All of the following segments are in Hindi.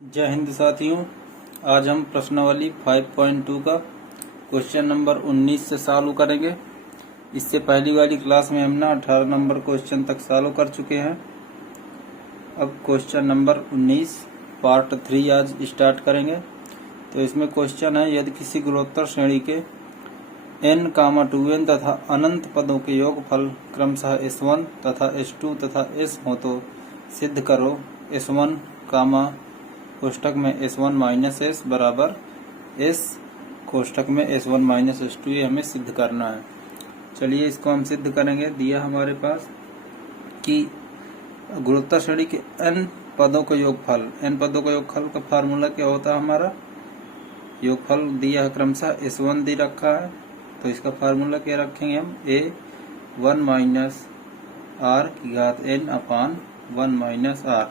जय हिंद साथियों। आज हम प्रश्नावली 5.2 का क्वेश्चन नंबर 19 से सॉल्व करेंगे। इससे पहली वाली क्लास में हमने 18 नंबर क्वेश्चन तक सॉल्व कर चुके हैं। अब क्वेश्चन नंबर 19 पार्ट 3 आज स्टार्ट करेंगे। तो इसमें क्वेश्चन है, यदि किसी गुणोत्तर श्रेणी के n, 2n तथा अनंत पदों के योगफल क्रमशः S1 तथा S2 तथा S हो तो सिद्ध करो S1, कोष्ठक में S1 माइनस S बराबर S कोष्ठक में S1 माइनस S2। ये हमें सिद्ध करना है। चलिए इसको हम सिद्ध करेंगे। दिया हमारे पास कि गुणोत्तर श्रेणी के n पदों का योगफल, n पदों का योगफल का फार्मूला क्या होता है? हमारा योगफल दिया है क्रमशः S1 दे रखा है, तो इसका फार्मूला क्या रखेंगे हम? A1 माइनस R की घात n अपान 1 माइनस R।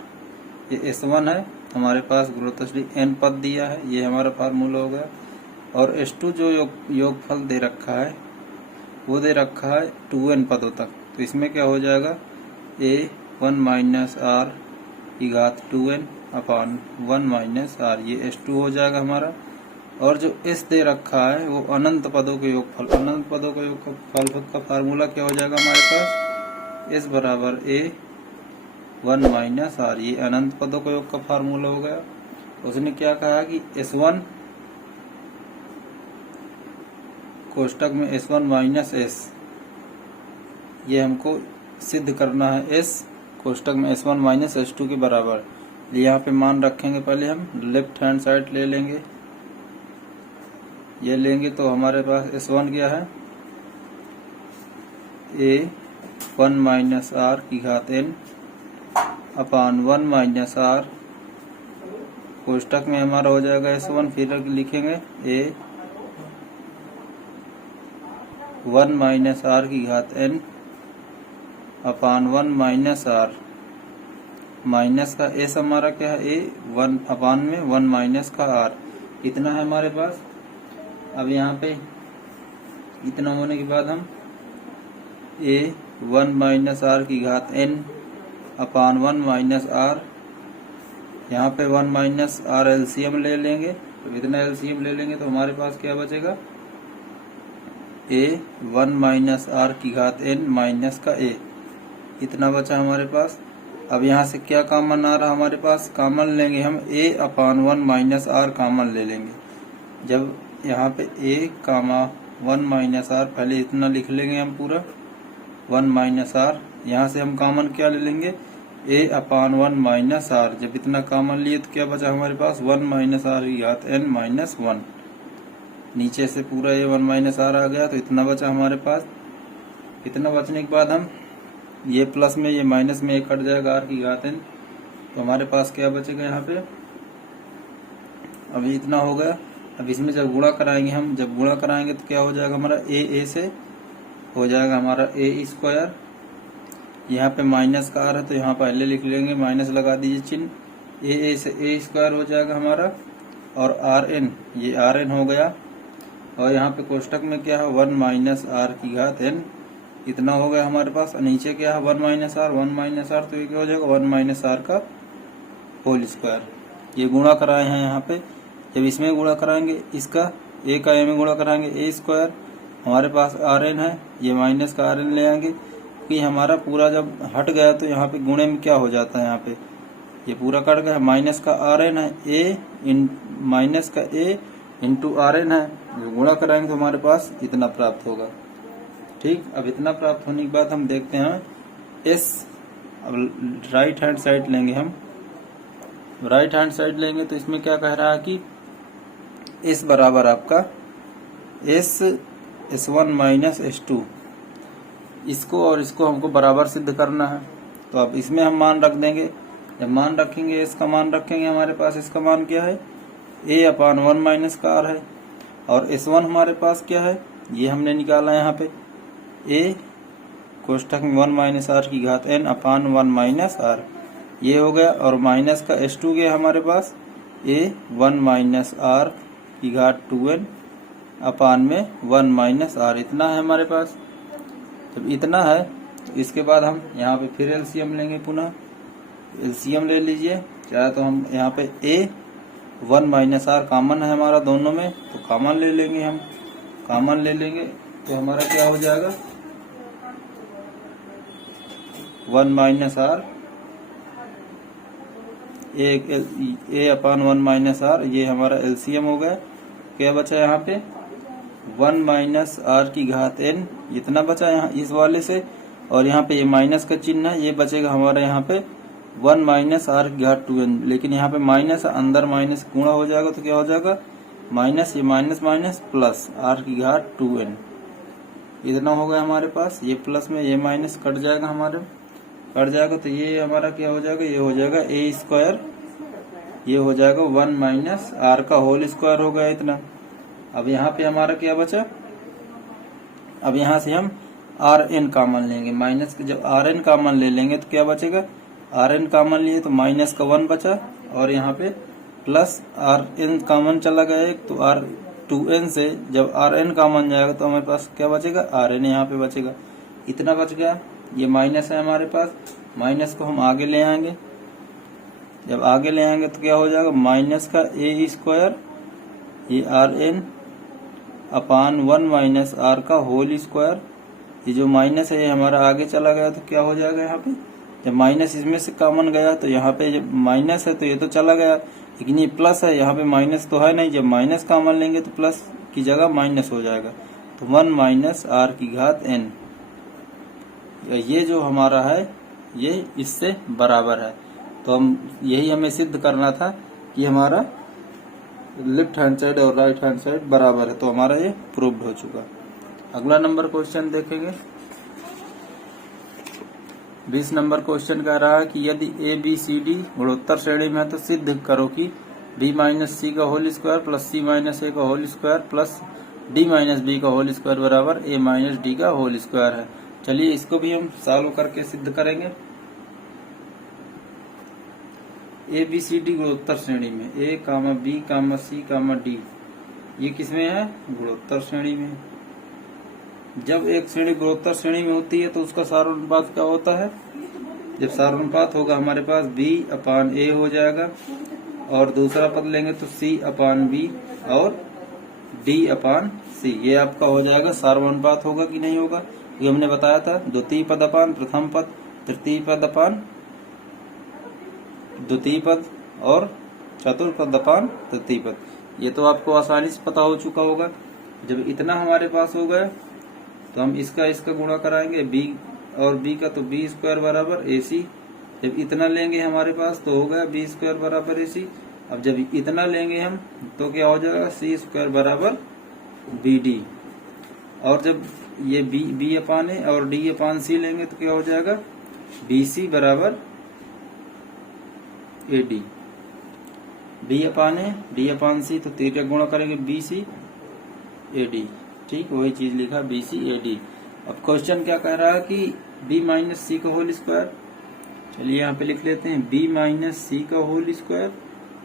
ये S1 है हमारे पास, गुणोत्तर श्रेणी n पद दिया है, ये हमारा फार्मूला हो गया। और S2 जो योगफल दे रखा है वो दे रखा है 2n पदों तक, तो इसमें क्या हो जाएगा? A1 माइनस R की घात 2n अपान 1 माइनस R, ये S2 हो जाएगा हमारा। और जो S दे रखा है वो अनंत पदों के योगफल, अनंत पदों के योगफल का फार्मूला क्या हो जाएगा हमारे पास? S बराबर A1 माइनस R, ये अनंत पदों का योग का फार्मूला हो गया। उसने क्या कहा कि S1 कोष्ठक में S1 माइनस S, ये हमको सिद्ध करना है S कोष्ठक में S1 माइनस S2 के बराबर। यहाँ पे मान रखेंगे, पहले हम लेफ्ट हैंड साइड ले लेंगे, ये लेंगे तो हमारे पास S1 क्या है? A1 माइनस R की घात n अपान 1 माइनस R कोष्ठक में हमारा हो जाएगा S1, फिर लिखेंगे A1 माइनस R की घात n अपान 1 माइनस R। माइनस का S हमारा क्या है? A1 अपान में 1 माइनस का R, इतना है हमारे पास। अब यहाँ पे इतना होने के बाद हम A1 माइनस R की घात n अपान 1 माइनस R, यहाँ पे 1 माइनस R एलसीएम ले लेंगे, तो इतना एलसीएम ले लेंगे तो हमारे पास क्या बचेगा? A1 माइनस R की घात n माइनस का A, इतना बचा हमारे पास। अब यहाँ से क्या कॉमन आ रहा हमारे पास? कॉमन लेंगे हम A upon 1 minus R common ले लेंगे। जब यहाँ पे A, 1 माइनस R, पहले इतना लिख लेंगे हम पूरा 1 माइनस R, यहाँ से हम कॉमन क्या ले लेंगे? A upon 1 minus R। जब इतना कॉमन लिए तो क्या बचा हमारे पास? 1 माइनस R की घात n माइनस 1। नीचे से पूरा ये 1 माइनस R आ गया, तो इतना बचा हमारे पास। इतना बचने के बाद हम ये प्लस में ये माइनस में एक कट जाएगा R की घात n, तो हमारे पास क्या बचेगा यहाँ पे? अभी इतना हो गया। अब इसमें जब गुणा कराएंगे हम, जब गुणा कराएंगे तो क्या हो जाएगा हमारा? A से हो जाएगा हमारा A स्क्वायर। यहाँ पे माइनस का R है तो यहाँ पहले लिख लेंगे, माइनस लगा दीजिए चिन्ह। A से A स्क्वायर हो जाएगा हमारा, और Rn, ये Rn हो गया। और यहाँ पे कोष्ठक में क्या है? 1 माइनस R की घात n, इतना हो गया हमारे पास। नीचे क्या है? 1 माइनस R, 1 माइनस R, तो ये क्या हो जाएगा? 1 माइनस R का होल स्क्वायर। ये गुणा कराए हैं यहाँ पे। जब इसमें गुणा कराएंगे, इसका A का A में गुणा कराएंगे A स्क्वायर, हमारे पास Rn है, ये माइनस का Rn ले आएंगे कि हमारा पूरा जब हट गया तो यहाँ पे गुणे में क्या हो जाता है? यहाँ पे ये पूरा कट गया, माइनस का Rn है, A इन माइनस का A इंटू Rn है, गुणा कराएंगे तो हमारे पास इतना प्राप्त होगा। ठीक, अब इतना प्राप्त होने के बाद हम देखते हैं S। अब राइट हैंड साइड लेंगे हम, राइट हैंड साइड लेंगे तो इसमें क्या कह रहा है कि S बराबर आपका S1 माइनस S2, इसको और इसको हमको बराबर सिद्ध करना है। तो अब इसमें हम मान रख देंगे। जब मान रखेंगे, इसका मान रखेंगे, हमारे पास इसका मान क्या है? A अपान 1 माइनस का R है, और S1 हमारे पास क्या है? ये हमने निकाला यहाँ पे A कोष्ठक में 1 माइनस R की घात n अपान 1 माइनस R, ये हो गया। और माइनस का S2 गया हमारे पास A1 माइनस R की घात 2n अपान में 1 माइनस R, इतना है हमारे पास। जब इतना है तो इसके बाद हम यहाँ पे फिर एलसीएम लेंगे, पुनः एलसीएम ले लीजिए। चाहे तो हम यहाँ पे ए 1 माइनस आर कॉमन है हमारा दोनों में, तो कॉमन ले लेंगे हम। कॉमन ले लेंगे तो हमारा क्या हो जाएगा 1 minus r a upon 1 minus r, ये हमारा एलसीएम हो गया। क्या बचा यहाँ पे 1 माइनस आर की घात एन, इतना बचा यहाँ इस वाले से, और यहाँ पे ये माइनस का चिन्ह है, ये बचेगा हमारा यहाँ पे 1 माइनस आर की घात 2n। लेकिन यहाँ पे माइनस अंदर माइनस गुणा हो जाएगा तो क्या हो जाएगा माइनस, ये माइनस माइनस प्लस आर की घात 2n, इतना हो गया हमारे पास। ये प्लस में ये माइनस कट जाएगा हमारे, कट जाएगा तो ये हमारा क्या हो जाएगा, ये हो जाएगा ए स्क्वायर, ये हो जाएगा 1 माइनस आर का होल स्क्वायर हो गया इतना। अब यहाँ पे हमारा क्या बचा, अब यहाँ से हम आर एन कॉमन लेंगे, माइनस जब आर एन कॉमन ले लेंगे तो क्या बचेगा, आर एन कॉमन लिए तो माइनस का 1 बचा, और यहाँ पे प्लस आर एन कॉमन चला गया एक, तो आर 2n से जब आर एन कॉमन जाएगा तो हमारे पास क्या बचेगा आर एन यहाँ पे बचेगा, इतना बच गया। ये माइनस है हमारे पास, माइनस को हम आगे ले आएंगे, जब आगे ले आएंगे तो क्या हो जाएगा माइनस का ए स्क्वायर, ये r n upon 1 minus r का होल स्क्वायर। ये जो माइनस है ये हमारा आगे चला गया तो क्या हो जाएगा, यहाँ पे जब माइनस इसमें से कॉमन गया तो यहाँ पे जब माइनस है तो ये तो चला गया, लेकिन ये प्लस है, यहाँ पे माइनस तो है नहीं, जब माइनस कॉमन लेंगे तो प्लस की जगह माइनस हो जाएगा, तो 1 माइनस आर की घात एन, ये जो हमारा है ये इससे बराबर है। तो हम यही हमें सिद्ध करना था कि हमारा लेफ्ट हैंड साइड और राइट हैंड साइड बराबर है, तो हमारा ये प्रूव्ड हो चुका। अगला नंबर क्वेश्चन देखेंगे। 20 नंबर क्वेश्चन कह रहा है कि यदि ए बी सी डी गुणोत्तर श्रेणी में है तो सिद्ध करो कि बी माइनस सी का whole square plus C minus A का whole square plus D minus B का होल स्क्वायर बराबर ए माइनस डी का होल स्क्वायर है। चलिए इसको भी हम सॉल्व करके सिद्ध करेंगे। ए बी सी डी गुणोत्तर श्रेणी में, ए कामा बी कामा सी कामा डी, ये किसमें है गुणोत्तर श्रेणी में। जब एक श्रेणी गुणोत्तर श्रेणी में होती है तो उसका सारानुपात क्या होता है, जब सारानुपात होगा हमारे पास b अपान ए हो जाएगा, और दूसरा पद लेंगे तो c अपान बी और d अपान सी, ये आपका हो जाएगा सारानुपात होगा कि नहीं होगा, ये हमने बताया था। द्वितीय पद अपान प्रथम पद, तृतीय पद अपान द्वितीय पद, और चतुर्थ पद अपान तृतीय पद, ये तो आपको आसानी से पता हो चुका होगा। जब इतना हमारे पास हो गया तो हम इसका गुणा कराएंगे b और b का, तो b स्क्वायर बराबर ए सी। जब इतना लेंगे हमारे पास तो हो गया b स्क्वायर बराबर ए सी। अब जब इतना लेंगे हम तो क्या हो जाएगा c स्क्वायर बराबर बी डी, और जब ये b अपान ए और d अपान सी लेंगे तो क्या हो जाएगा बी सी बराबर A D, d upon A d अपान सी, तो तीर गुणा करेंगे बी सी ए डी, ठीक वही चीज लिखा बी सी ए डी। अब क्वेश्चन क्या कह रहा है कि b माइनस सी का होल स्क्वायर, चलिए यहाँ पे लिख लेते हैं b माइनस सी का whole square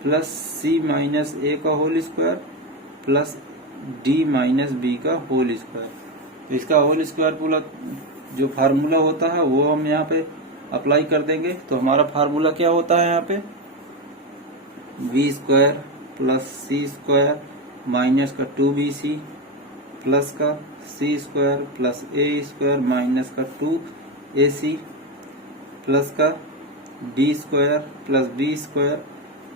plus c minus A का whole square plus d minus B का होल स्क्वायर। तो इसका होल स्क्वायर पूरा जो फार्मूला होता है वो हम यहाँ पे अप्लाई कर देंगे। तो हमारा फार्मूला क्या होता है यहाँ पे b square plus C square minus का 2bc प्लस का C square plus A square minus का 2ac प्लस का D square plus B square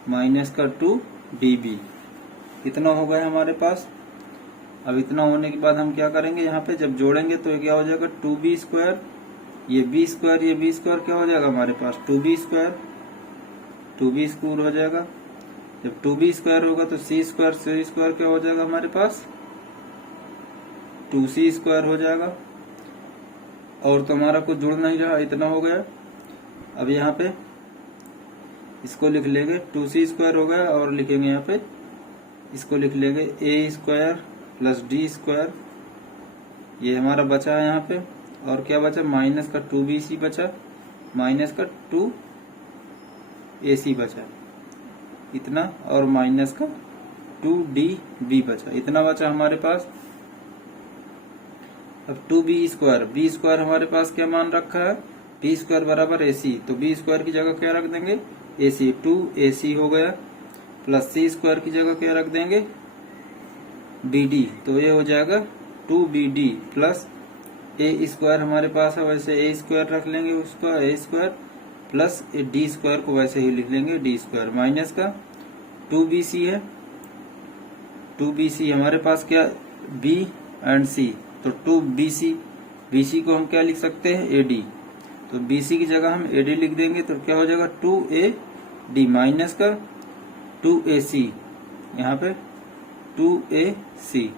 minus का 2db, इतना हो गया हमारे पास। अब इतना होने के बाद हम क्या करेंगे, यहाँ पे जब जोड़ेंगे तो क्या हो जाएगा 2b स्क्वायर, ये b स्क्वायर ये b स्क्वायर क्या हो जाएगा हमारे पास 2b स्क्वायर हो जाएगा। जब 2b स्क्वायर होगा तो c स्क्वायर क्या हो जाएगा हमारे पास 2c स्क्वायर हो जाएगा, और तो हमारा कुछ जुड़ नहीं रहा, इतना हो गया। अब यहाँ पे इसको लिख लेंगे 2c स्क्वायर हो गया, और लिखेंगे यहाँ पे इसको लिख लेंगे a square plus d square, ये हमारा बचा है यहाँ पे, और क्या बचा माइनस का 2bc बचा माइनस का 2ac बचा इतना, और माइनस का 2db बचा, इतना बचा हमारे पास। अब 2b स्क्वायर हमारे पास क्या मान रखा है b स्क्वायर बराबर ac, तो b स्क्वायर की जगह क्या रख देंगे AC 2AC हो गया, प्लस सी स्क्वायर की जगह क्या रख देंगे BD, तो ये हो जाएगा 2BD प्लस ए स्क्वायर हमारे पास है, वैसे ए स्क्वायर रख लेंगे उसका, ए स्क्वायर प्लस डी स्क्वायर को वैसे ही लिख लेंगे डी स्क्वायर, माइनस का 2BC है, 2BC हमारे पास क्या B एंड C, तो 2BC, BC को हम क्या लिख सकते हैं AD, तो BC की जगह हम AD लिख देंगे, तो क्या हो जाएगा 2AD माइनस का 2AC, यहाँ पे 2AC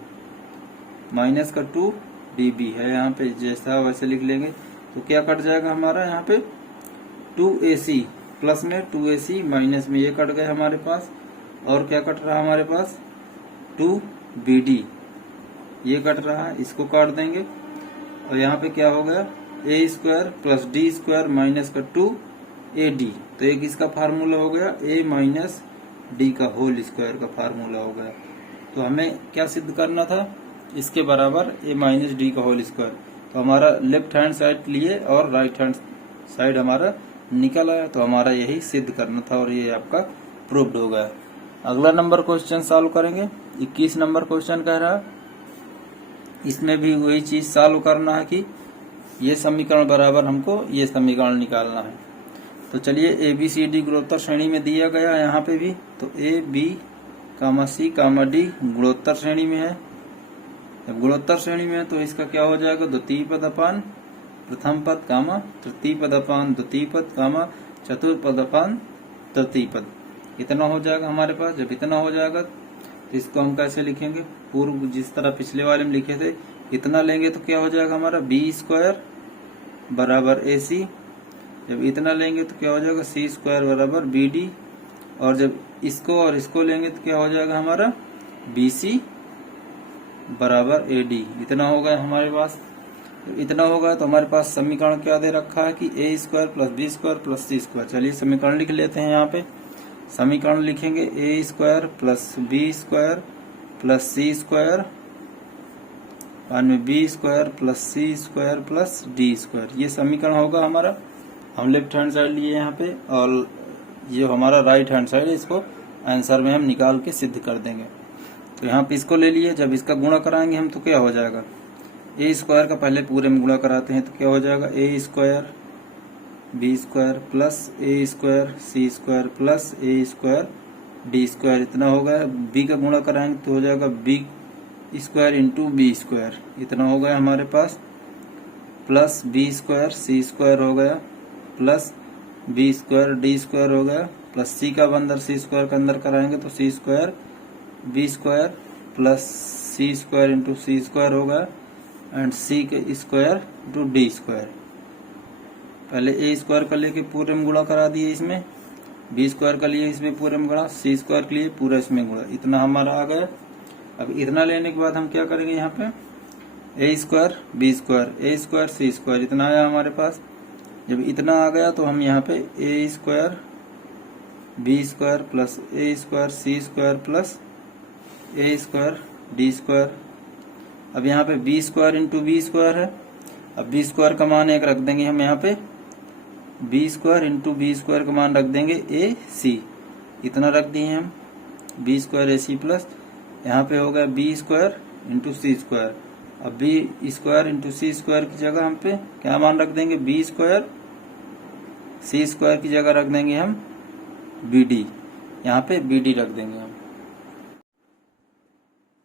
माइनस का 2DB है, यहाँ पे जैसा वैसे लिख लेंगे, तो क्या कट जाएगा हमारा यहाँ पे 2AC प्लस में 2AC माइनस में ये कट गए हमारे पास, और क्या कट रहा हमारे पास 2BD, ये कट रहा है, इसको काट देंगे, और यहाँ पे क्या हो गया A square plus D square minus का 2AD, तो एक इसका फार्मूला हो गया ए माइनस डी का होल स्क्वायर का फार्मूला हो गया। तो हमें क्या सिद्ध करना था, इसके बराबर ए माइनस डी का होल स्क्वायर, तो हमारा लेफ्ट हैंड साइड लिए और राइट हैंड साइड हमारा निकल आया, तो हमारा यही सिद्ध करना था और ये आपका प्रूव्ड हो गया। अगला नंबर क्वेश्चन सॉल्व करेंगे। 21 नंबर क्वेश्चन कह रहा है, इसमें भी वही चीज सॉल्व करना है कि ये समीकरण बराबर हमको ये समीकरण निकालना है। तो चलिए ABCD गुणोत्तर श्रेणी में दिया गया यहाँ पे भी, तो AB, C, D गुणोत्तर श्रेणी में है। जब गुणोत्तर श्रेणी में है तो इसका क्या हो जाएगा, द्वितीय पद अपान प्रथम पद, तृतीय पद अपान द्वितीय पद, चतुर्थ पद अपान तृतीय पद, इतना हो जाएगा हमारे पास। जब इतना हो जाएगा तो इसको हम कैसे लिखेंगे, पूर्व जिस तरह पिछले वाले में लिखे थे, इतना लेंगे तो क्या हो जाएगा हमारा B स्क्वायर बराबर AC, जब इतना लेंगे तो क्या हो जाएगा C स्क्वायर बराबर BD, और जब इसको और इसको लेंगे तो क्या हो जाएगा हमारा BC बराबर AD, इतना होगा हमारे पास। तो इतना होगा तो हमारे पास समीकरण क्या दे रखा है कि A square plus B square plus C square. चलिए समीकरण लिख लेते हैं। यहाँ पे समीकरण लिखेंगे A square plus B square plus C square में B square plus C square plus D square, ये समीकरण होगा हमारा। हम लेफ्ट हैंड साइड लिए यहाँ पे, और ये हमारा राइट हैंड साइड है, इसको आंसर में हम निकाल के सिद्ध कर देंगे। तो यहाँ पे इसको ले लिए, जब इसका गुणा कराएंगे हम तो क्या हो जाएगा, ए स्क्वायर का पहले पूरे में गुणा कराते हैं, तो क्या हो जाएगा ए square B square plus A square C square plus A square D square, इतना होगा। B का गुणा कराएंगे तो हो जाएगा B square into B square, इतना हो गया हमारे पास, plus B square C square हो गया, plus B square D square हो गया, प्लस C का अंदर C स्क्वायर का अंदर कराएंगे तो C square B square plus C square into C square हो गया, एंड C के स्क्वायर इंटू D स्क्वायर। पहले A स्क्वायर का लेके पूरे में गुणा करा दिए, इसमें B स्क्वायर का लिए इसमें पूरे में गुणा, C स्क्वायर के लिए पूरा इसमें गुणा, इतना हमारा आ गया। अब इतना लेने के बाद हम क्या करेंगे, यहाँ पे A square B square A square C square, इतना आया हमारे पास। जब इतना आ गया तो हम यहाँ पे A square B square plus A square C square plus A square D square, अब यहाँ पे B square into B square है, अब B स्क्वायर का मान एक रख देंगे हम, यहाँ पे B square into B square का मान रख देंगे AC, इतना रख दिए हम B स्क्वायर AC प्लस, यहाँ पे हो गया B square into C square. अब B square into C square की जगह हम पे क्या मान रख देंगे, B स्क्वायर C स्क्वायर की जगह रख देंगे हम BD, यहाँ पे BD रख देंगे हम,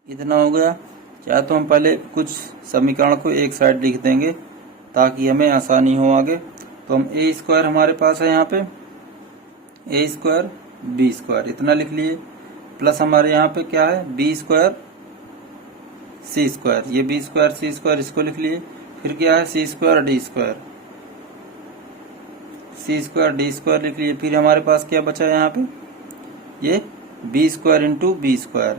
इतना हो गया। चाहे तो हम पहले कुछ समीकरण को एक साइड लिख देंगे ताकि हमें आसानी हो आगे। तो हम A स्क्वायर हमारे पास है, यहाँ पे A स्क्वायर B स्क्वायर, इतना लिख लिए, प्लस हमारे यहाँ पे क्या है B स्क्वायर C स्क्वायर, ये B स्क्वायर C स्क्वायर इसको लिख लिए, फिर क्या है C square D square, C square D square लिख लिए। फिर हमारे पास क्या बचा है यहाँ पे, ये B square into B square,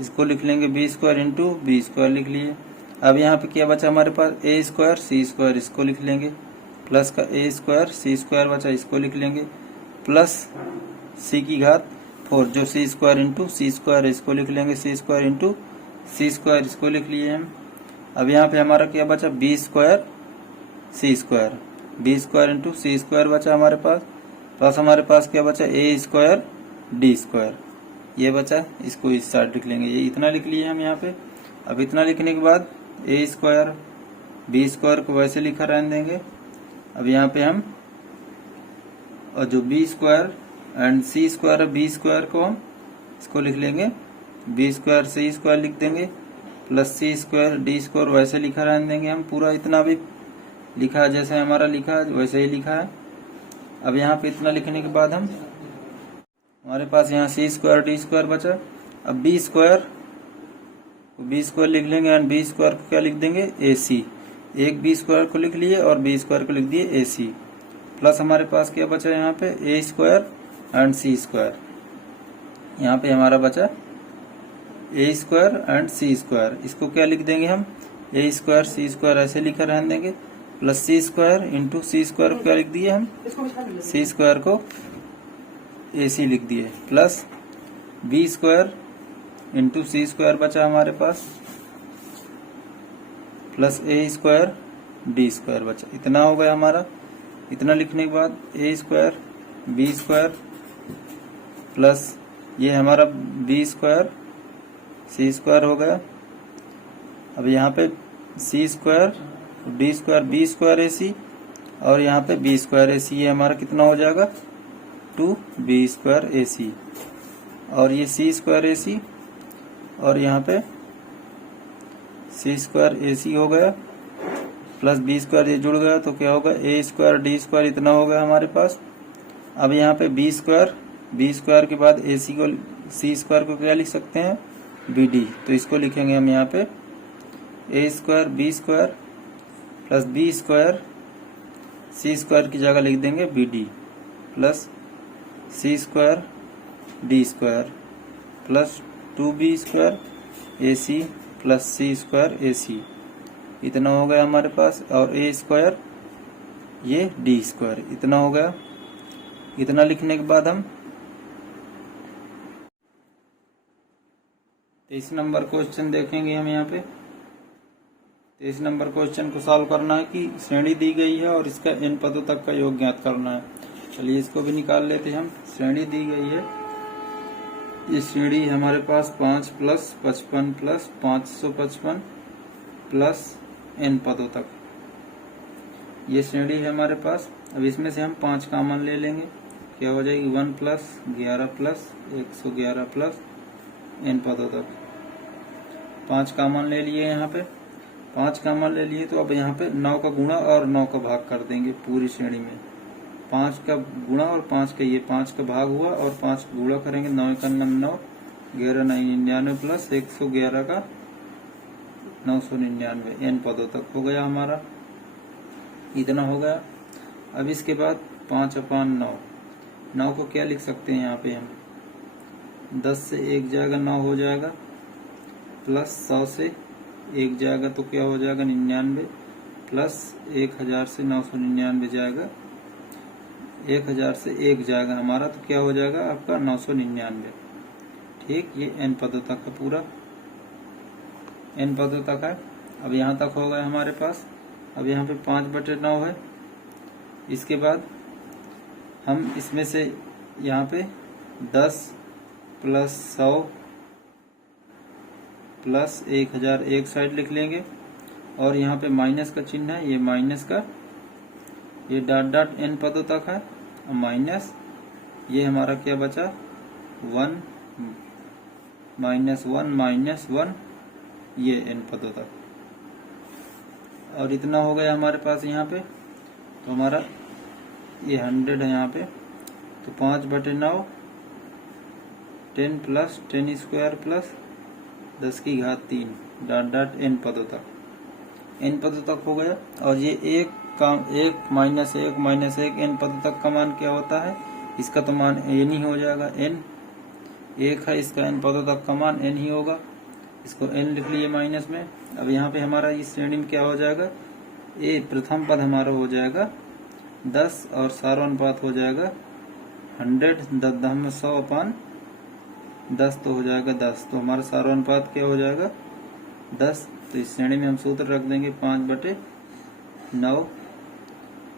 इसको लिख लेंगे B square into B square लिख लिए। अब यहाँ पे क्या बचा हमारे पास, A स्क्वायर C स्क्वायर, इसको लिख लेंगे, प्लस का A स्क्वायर C स्क्वायर बचा, इसको लिख लेंगे, प्लस C की घात 4 जो C square into C square, इसको लिख लेंगे C square into C square, इसको लिख लिए हम। अब यहाँ पे हमारा क्या बचा, B square C square, B square into C square बचा हमारे पास, प्लस हमारे पास क्या बचा, ए स्क्वायर डी स्क्वायर, ये बचा, इसको इस साइड लिख लेंगे, ये इतना लिख लिए हम यहाँ पे। अब इतना लिखने के बाद ए स्क्वायर बी स्क्वायर को वैसे लिखा रहने देंगे। अब यहाँ पे हम और जो B square and C square है बी स्क्वायर को हम इसको लिख लेंगे, बी स्क्वायर सी स्क्वायर लिख देंगे, plus C square D square वैसे लिखा रहने देंगे हम। पूरा इतना भी लिखा है जैसे हमारा लिखा है वैसे ही लिखा है। अब यहाँ पे इतना लिखने के बाद हम हमारे पास यहाँ सी स्क्वायर डी स्क्वायर बचा। अब बी स्क्वायर लिख लेंगे एंड बी स्क्वायर को क्या लिख देंगे, ए सी। एक बी स्क्वायर को लिख लिए और बी स्क्वायर को लिख दिए ए सी। प्लस हमारे पास क्या बचा यहाँ पे, A square and C square. यहाँ पे हमारा बचा ए स्क्वायर एंड सी स्क्वायर, इसको क्या लिख देंगे हम, ए स्क्वायर सी स्क्वायर ऐसे लिखा रहने देंगे। प्लस सी स्क्वायर इंटू सी स्क्वायर को क्या लिख दिए हम, सी स्क्वायर को ए सी लिख दिए। प्लस बी स्क्वायर इंटू सी स्क्वायर बचा हमारे पास, plus A square D square बचा। इतना हो गया हमारा। इतना लिखने के बाद ए स्क्वायर बी स्क्वायर प्लस ये हमारा बी स्क्वायर सी स्क्वायर हो गया। अब यहाँ पे C square D square B square A C और यहाँ पे बी स्क्वायर ए सी, ये हमारा कितना हो जाएगा, 2b स्क्वायर ए सी। और ये सी स्क्वायर ए सी और यहाँ पे सी स्क्वायर ए सी हो गया, प्लस बी स्क्वायर ये जुड़ गया तो क्या होगा, ए स्क्वायर डी स्क्वायर इतना हो गया हमारे पास। अब यहाँ पे बी स्क्वायर के बाद ए सी को सी स्क्वायर को क्या लिख सकते हैं, बी डी। तो इसको लिखेंगे हम यहाँ पे A square B square plus B square C square की जगह लिख देंगे B D plus C square D square plus 2b square A C plus C square A C, इतना हो गया हमारे पास। और ए स्क्वायर ये डी स्क्वायर इतना हो गया। इतना लिखने के बाद हम 23 नंबर क्वेश्चन देखेंगे। हम यहाँ पे 23 नंबर क्वेश्चन को सॉल्व करना है कि श्रेणी दी गई है और इसका n पदों तक का योग ज्ञात करना है। चलिए इसको भी निकाल लेते हैं हम। श्रेणी दी गई है, ये श्रेणी हमारे पास 5 प्लस 55 प्लस 555 प्लस n पदों तक, ये श्रेणी है हमारे पास। अब इसमें से हम 5 कॉमन ले लेंगे, क्या हो जाएगी 1 प्लस 11 प्लस 111 प्लस n पदों तक। 5 कॉमन ले लिए, यहाँ पे 5 कॉमन ले लिए तो अब यहाँ पे 9 का गुणा और 9 का भाग कर देंगे पूरी श्रेणी में। 5 का गुणा और 5 का ये 5 का भाग हुआ और 5 का गुणा करेंगे, 9 का 9 11 99 प्लस 111 का 999 n पदों तक हो गया हमारा, इतना हो गया। अब इसके बाद 5/9, 9 को क्या लिख सकते हैं यहाँ पे हम, 10 से 1 जाएगा 9 हो जाएगा, प्लस 100 से 1 जाएगा तो क्या हो जाएगा 99, प्लस 1000 से 999 जाएगा, 1000 से 1 जाएगा हमारा तो क्या हो जाएगा आपका 999। ठीक, ये n पदों तक का पूरा n पदों तक है। अब यहाँ तक हो गया हमारे पास। अब यहाँ पे 5/9 है। इसके बाद हम इसमें से यहाँ पे 10 प्लस 100 प्लस 1000 एक साइड लिख लेंगे और यहाँ पे माइनस का चिन्ह है, ये माइनस का ये डॉट n पदों तक है, माइनस ये हमारा क्या बचा 1 माइनस 1 ये n पदों तक। और इतना हो गया हमारे पास यहाँ पे। तो हमारा ये 100 है यहाँ पे, तो 5/9 10 प्लस 10 स्क्वायर प्लस 10 की घात 3 डॉट n पदों तक, n पदों तक हो गया। और ये एक माइनस एक n पदों तक का मान क्या होता है, इसका तो मान n ही हो जाएगा, n 1 है, इसका n पदों तक का मान n ही होगा, इसको n लिख लिए माइनस में। अब यहाँ पे हमारा इस श्रेणी में क्या हो जाएगा, ए प्रथम पद हमारा हो जाएगा 10 और सारा अनुपात हो जाएगा 100/10 तो हो जाएगा 10, तो हमारा सारा अनुपात क्या हो जाएगा 10। तो इस श्रेणी में हम सूत्र रख देंगे 5/9,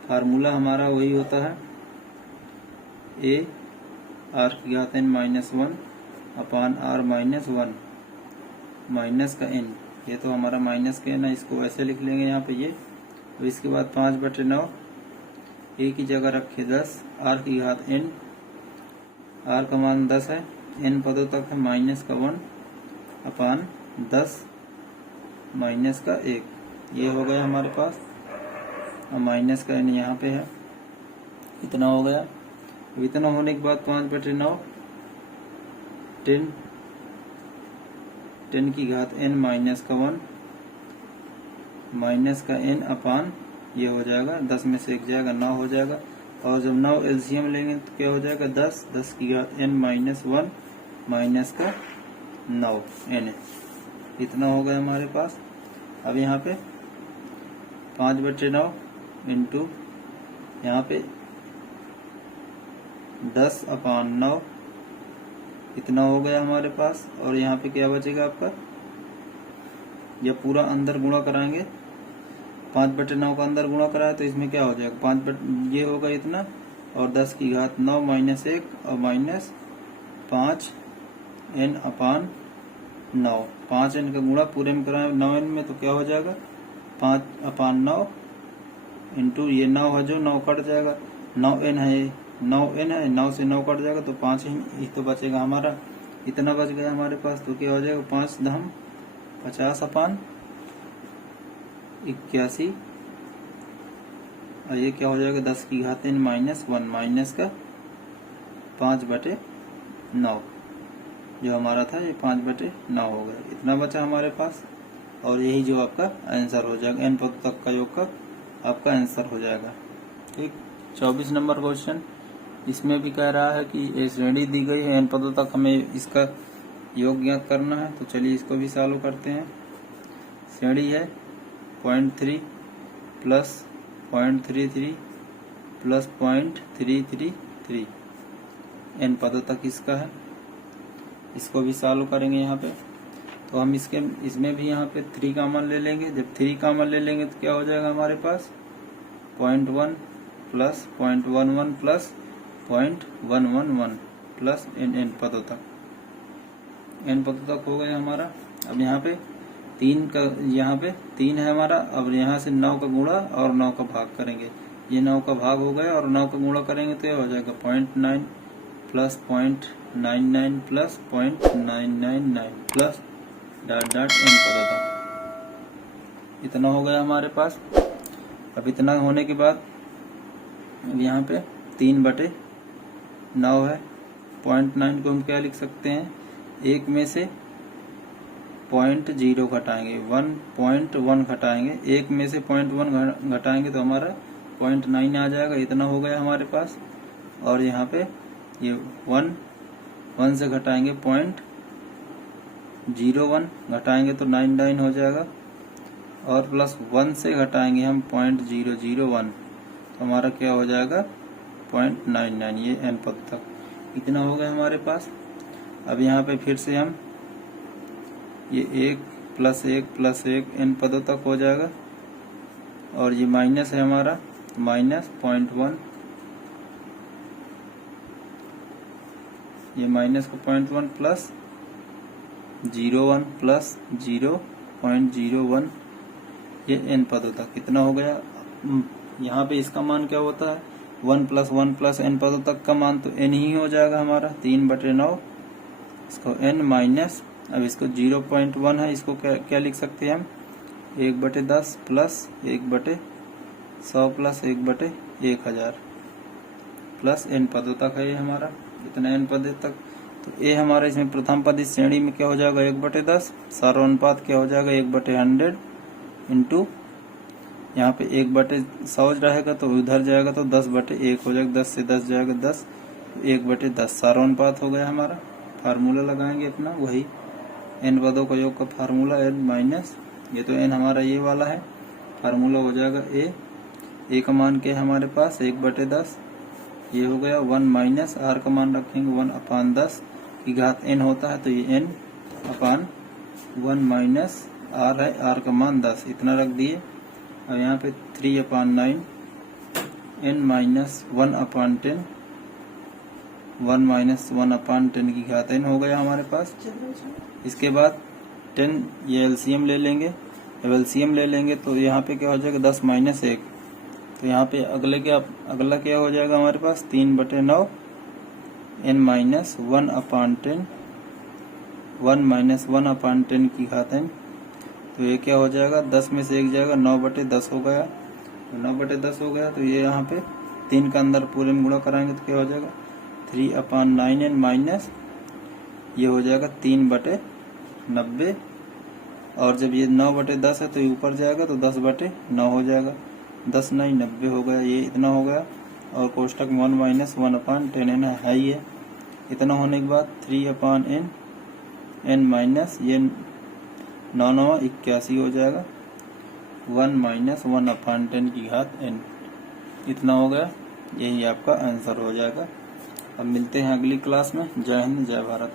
फार्मूला हमारा वही होता है ए आर की घात n माइनस 1 अपान आर माइनस 1 माइनस का n, ये तो हमारा माइनस का n है, इसको वैसे लिख लेंगे यहाँ पे ये। अब इसके बाद 5/9 ए की जगह रखे 10 आर की घात n, आर का मान 10 है, n पदों तक है माइनस का 1 अपान 10 माइनस का 1, ये हो गया हमारे पास। अब माइनस का n यहाँ पे है, इतना हो गया। इतना होने के बाद 5/9 10 की घात n माइनस का 1 माइनस का n अपान ये हो जाएगा 10 में से 1 जाएगा 9 हो जाएगा। और जब 9 एलसीएम लेंगे तो क्या हो जाएगा 10 की घात n माइनस 1 माइनस का 9 n, इतना हो गया हमारे पास। अब यहाँ पे 5/9 इंटू यहाँ पे 10/9 इतना हो गया हमारे पास। और यहाँ पे क्या बचेगा आपका, जब पूरा अंदर गुणा कराएंगे 5/9 का अंदर गुणा कराए तो इसमें क्या हो जाएगा ये होगा इतना, और 10 की घात 9 माइनस 1 और माइनस 5n अपान 9, 5n का गुणा पूरे में कराए 9n में तो क्या हो जाएगा 5/9 इंटू ये 9 है जो 9 कट जाएगा, 9n है 9 से 9 कट जाएगा तो 5 ही तो बचेगा हमारा, इतना बच गया हमारे पास। तो क्या हो जाएगा 5 दम 50 अपान 81, और ये क्या हो जाएगा 10 की घात n माइनस 1 माइनस का 5/9 जो हमारा था, ये 5/9 हो गया, इतना बचा हमारे पास। और यही जो आपका आंसर हो जाएगा, n पद तक का योग का आपका आंसर हो जाएगा। ठीक, 24 नंबर क्वेश्चन, इसमें भी कह रहा है कि ये श्रेणी दी गई है, n पदों तक हमें इसका योग ज्ञात करना है। तो चलिए इसको भी सॉल्व करते हैं। श्रेणी है 0.3 प्लस 0.33 प्लस 0.333, n पदों तक इसका है, इसको भी सॉल्व करेंगे यहाँ पे। तो हम इसमें भी यहाँ पे 3 कॉमन ले लेंगे। जब 3 कॉमन ले लेंगे तो क्या हो जाएगा हमारे पास 0.1 प्लस 0.11 प्लस 0.111 प्लस n पदों तक, n पदों तक हो गया हमारा। अब यहाँ पे 3 है हमारा। अब यहाँ से 9 का गुणा और 9 का भाग करेंगे, ये 9 का भाग हो गया और 9 का गुणा करेंगे तो ये हो जाएगा 0.9 plus 0.99 plus 0.999 plus dot n पदों तक, इतना हो गया हमारे पास। अब इतना होने के बाद अब यहाँ पे 3/9 है, 0.9 को हम क्या लिख सकते हैं, एक में से 0.0 घटाएंगे, 1.1 घटाएंगे, एक में से 0.1 घटाएंगे तो हमारा 0.9 आ जाएगा, इतना हो गया हमारे पास। और यहाँ पे ये 1 से घटाएंगे 0.01 घटाएंगे तो 99 हो जाएगा, और प्लस 1 से घटाएंगे हम 0.001 तो हमारा क्या हो जाएगा 0.99, ये n पद तक, इतना हो गया हमारे पास। अब यहाँ पे फिर से हम ये 1 प्लस 1 प्लस 1 n पदों तक हो जाएगा, और ये माइनस है हमारा माइनस 0.1, ये माइनस का 0.1 प्लस 0.1 प्लस 0.01, ये n पदों तक, कितना हो गया। यहाँ पे इसका मान क्या होता है 1 प्लस 1 प्लस n पदों तक का मान तो n ही हो जाएगा हमारा, 3/9 इसको n माइनस, अब इसको 0.1 है, इसको क्या लिख सकते हैं हम 1/10 प्लस 1/100 प्लस 1/1000 प्लस n पदों तक है ये हमारा, इतना n पदों तक। तो ये हमारा इसमें प्रथम पद इस श्रेणी में क्या हो जाएगा 1/10, सार्वनुपात क्या हो जाएगा 1/100 इंटू यहाँ पे 1/100 रहेगा तो उधर जाएगा तो 10/1 हो जाएगा, 10 से 10 जाएगा 10, 1/10 सार्वनुपात हो गया हमारा। फार्मूला लगाएंगे अपना वही n पदों का योग का फार्मूला n माइनस, ये तो n हमारा ये वाला है, फार्मूला हो जाएगा a का मान क्या है हमारे पास 1/10, ये हो गया 1 माइनस r का मान रखेंगे 1/10 की घात n होता है तो ये n अपान 1 माइनस r है, r का मान 10, इतना रख दिए। अब यहाँ पे 3/9 n माइनस 1/10 1 माइनस 1/10 की घात n हो गया हमारे पास। इसके बाद 10 ये एलसीएम ले लेंगे। जब एलसीएम ले लेंगे तो यहाँ पे क्या हो जाएगा 10 माइनस 1, तो यहाँ पे अगला क्या हो जाएगा हमारे पास 3/9 n माइनस 1/10, 1 माइनस 1/10 की घात n, तो ये क्या हो जाएगा 10 में से 1 जाएगा 9/10 हो गया। तो 9/10 हो गया तो ये यहाँ पे 3 का अंदर पूरे में गुणा कराएंगे तो क्या हो जाएगा 3/9n माइनस ये हो जाएगा 3/90, और जब ये 9/10 है तो ये ऊपर जाएगा तो 10/9 हो जाएगा, 10 नहीं 90 हो गया, ये इतना हो गया। और कोष्टक 1 माइनस 1/10n है ही है। इतना होने के बाद 3/n माइनस ये 9 81 हो जाएगा, 1 माइनस 1/10 की घात n, इतना हो गया। यही आपका आंसर हो जाएगा। अब मिलते हैं अगली क्लास में। जय हिंद, जय भारत।